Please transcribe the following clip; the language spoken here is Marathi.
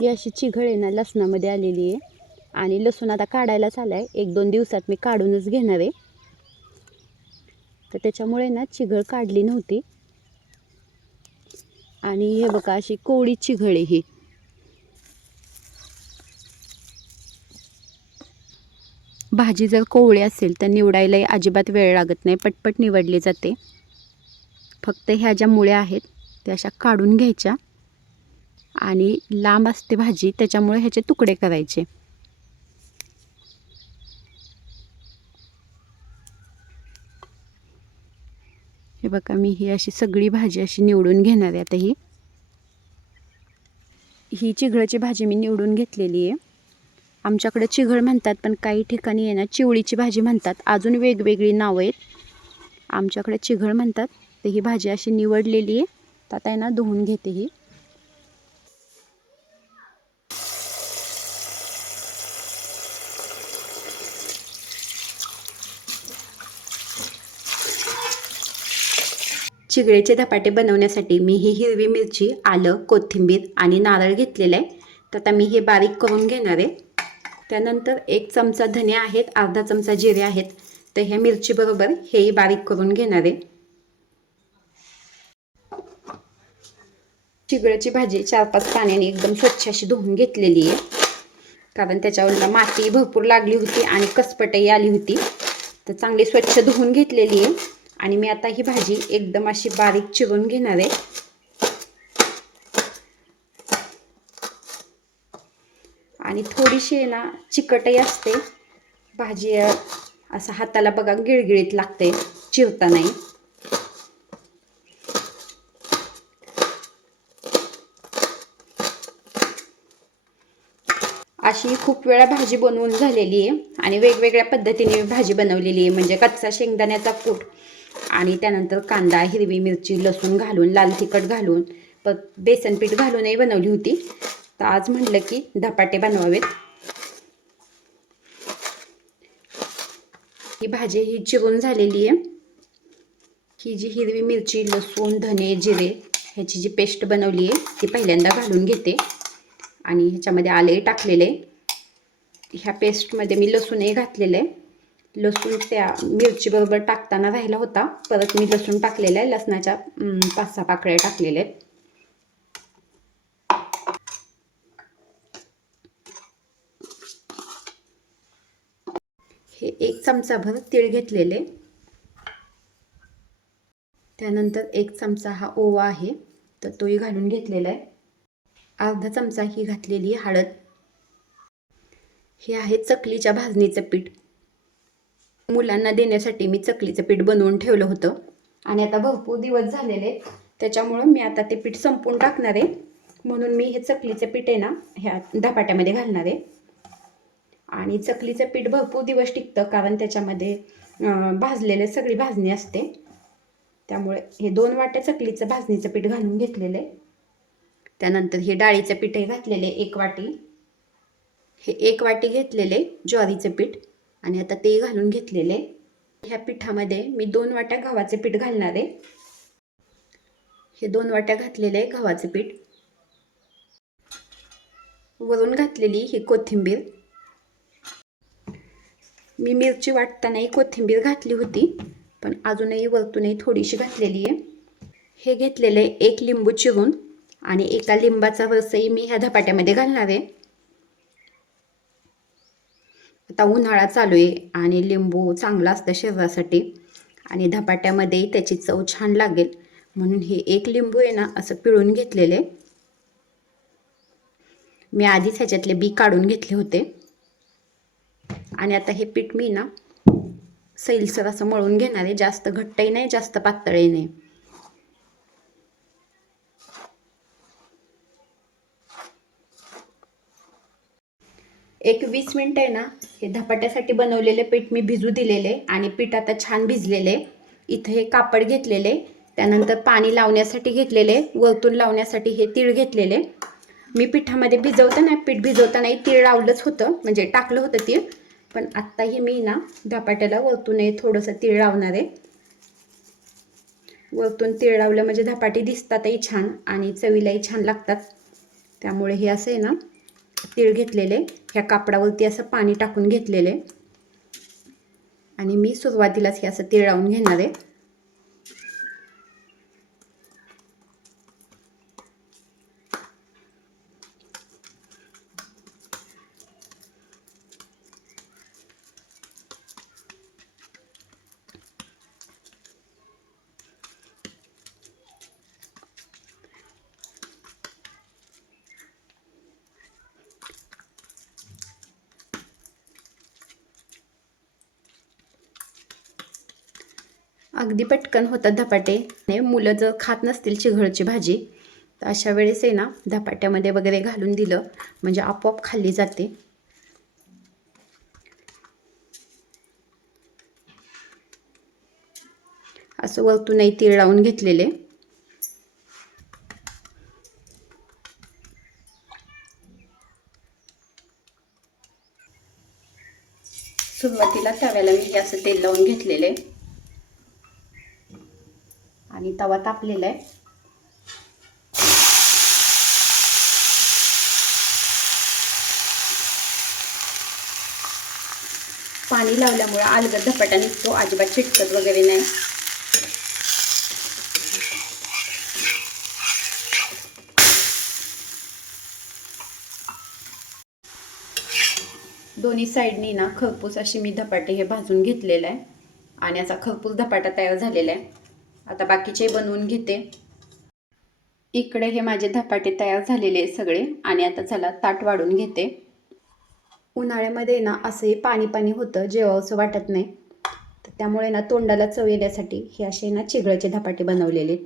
ही अशी चिघळ आहे ना लसणामध्ये आलेली आहे आणि लसूण आता काढायलाच आला आहे. 1-2 दिवसात मी काढूनच घेणार आहे. तर त्याच्यामुळे ना चिघळ काढली नव्हती. आणि हे बघा अशी कोवळी चिघळ आहे ही. भाजी जर कोवळी असेल तर निवडायलाही अजिबात वेळ लागत नाही, पटपट निवडली जाते. फक्त ह्या ज्या मुळ्या आहेत त्या अशा काढून घ्यायच्या आणि लांब असते भाजी त्याच्यामुळे ह्याचे तुकडे करायचे. हे बघा मी ही अशी सगळी भाजी अशी निवडून घेणार आहे. आता ही चिघळाची भाजी मी निवडून घेतलेली आहे. आमच्याकडे चिघळ म्हणतात, पण काही ठिकाणी आहे ना चिवळीची भाजी म्हणतात. अजून वेगवेगळी नावं आहेत. आमच्याकडे चिघळ म्हणतात. तर ही भाजी अशी निवडलेली आहे. तर आता आहे ना धुवून घेते ही. चिगळेचे धपाटे बनवण्यासाठी मी ही हिरवी मिरची, आलं, कोथिंबीर आणि नारळ घेतलेलं आहे. तर आता मी हे बारीक करून घेणार आहे. त्यानंतर 1 चमचा धने आहेत, अर्धा चमचा जिरे आहेत. तर ह्या मिरची बरोबर हेही बारीक करून घेणार आहे. चिगळाची भाजी 4-5 पाण्याने एकदम स्वच्छ अशी धुवून घेतलेली आहे. कारण त्याच्यावरला माती भरपूर लागली होती आणि कसपटही आली होती. तर चांगली स्वच्छ धुवून घेतलेली आहे. आणि मी आता ही भाजी एकदम अशी बारीक चिरून घेणार आहे. आणि थोडीशी ना चिकटही असते भाजी, असं हाताला बघा गिळगिळीत लागते चिरतानाही. अशी खूप वेळा भाजी बनवून झालेली आहे आणि वेगवेगळ्या पद्धतीने भाजी बनवलेली आहे. म्हणजे कच्चा शेंगदाण्याचा कूट आणि त्यानंतर कांदा, हिरवी मिरची, लसूण घालून, लाल तिखट घालून, बेसन पीठ घालूनही बनवली होती. तर आज म्हटलं की धपाटे बनवावेत. ही भाजी ही चिरून झालेली आहे. ही जी हिरवी मिरची, लसूण, धने, जिरे ह्याची जी पेस्ट बनवली आहे ती पहिल्यांदा घालून घेते. आणि ह्याच्यामध्ये आले टाकलेले. ह्या पेस्टमध्ये मी लसूणही घातलेलं आहे. लसूण त्या मिरची बरोबर टाकताना राहिला होता, परत मी लसूण टाकलेला आहे. लसणाच्या 5-6 पाकळ्या टाकलेल्या आहेत. हे 1 चमचाभर तीळ घेतलेले. त्यानंतर 1 चमचा हा ओवा आहे तर तोही घालून घेतलेला आहे. अर्धा चमचा ही घातलेली हळद. हे आहे चकलीच्या भाजणीचं पीठ. मुलांना देण्यासाठी मी चकलीचं पीठ बनवून ठेवलं होतं आणि आता भरपूर दिवस झालेले त्याच्यामुळं मी आता ते पीठ संपून टाकणार आहे. म्हणून मी हे चकलीचं पीठ आहे ना ह्या धपाट्यामध्ये घालणार आहे. आणि चकलीचं पीठ भरपूर दिवस टिकतं कारण त्याच्यामध्ये भाजलेले सगळी भाजणी असते. त्यामुळे हे 2 वाट्या चकलीचं भाजणीचं पीठ घालून घेतलेलं आहे. त्यानंतर हे डाळीचं पीठही घातलेले 1 वाटी. हे 1 वाटी घेतलेले ज्वारीचं पीठ आणि आता ते घालून घेतलेले. ह्या पिठामध्ये मी 2 वाट्या गव्हाचे पीठ घालणार आहे. हे 2 वाट्या घातलेले गव्हाचे पीठ. वरून घातलेली ही कोथिंबीर. मी मिरची वाटतानाही कोथिंबीर घातली होती, पण अजूनही वरतूनही थोडीशी घातलेली आहे. हे घेतलेले 1 लिंबू चिरून आणि 1 लिंबाचा रसही मी ह्या धपाट्यामध्ये घालणार आहे. आता उन्हाळा चालू आहे आणि लिंबू चांगला असतं शरीरासाठी आणि धपाट्यामध्ये त्याची चव छान लागेल म्हणून हे 1 लिंबू आहे ना असं पिळून घेतलेले. मी आधीच ह्याच्यातले बी काढून घेतले होते. आणि आता हे पीठ मी ना सैलसर असं मळून घेणार आहे. जास्त घट्टही नाही, जास्त पातळही नाही. एक 20 मिनिट आहे ना हे धपाट्यासाठी बनवलेले पीठ मी भिजू दिलेले आणि पीठ आता छान भिजलेले. इथे हे कापड घेतलेले, त्यानंतर पाणी लावण्यासाठी घेतलेले, वरतून लावण्यासाठी हे तीळ घेतलेले. मी पिठामध्ये पीठ भिजवतानाही तीळ लावलंच होतं, म्हणजे टाकलं होतं तीळ. पण आत्ताही मी ना धपाट्याला वरतूनही थोडंसं तीळ लावणार आहे. वरतून तीळ लावलं म्हणजे धपाटे दिसतातही छान आणि चवीलाही छान लागतात. त्यामुळे हे असं आहे ना, तीळ घेतलेले ह्या कापडावरती असं पाणी टाकून घेतलेले आणि मी सुरुवातीलाच हे असं तीळ लावून घेणार आहे. अगदी पटकन होतात धपाटे. मुलं जर खात नसतील चिघळची भाजी तर अशा वेळेस आहे ना, धपाट्यामध्ये वगैरे घालून दिलं म्हणजे आपोआप खाल्ली जाते. असं वरतूनही तीळ लावून घेतलेले. सुरुवातीला तव्याला मी हे असं तेल लावून घेतलेले आणि तवा तापलेला आहे. पाणी लावल्यामुळे अलगद धपाटा निघतो, अजिबात चिटकत वगैरे नाही. दोन्ही साईडनी ना खरपूस अशी मी धपाटे हे भाजून घेतलेलं आहे आणि असा खरपूस धपाटा तयार झालेला आहे. आता बाकीचे बनवून घेते. इकडे हे माझे धपाटे तयार झालेले सगळे आणि आता चला ताट वाढून घेते. उन्हाळ्यामध्ये ना असंही पाणी पाणी होतं, जेवावंसं वाटत नाही, तर त्यामुळे ना तोंडाला चव येण्यासाठी हे असे ना चिघळाचे धपाटे बनवलेले.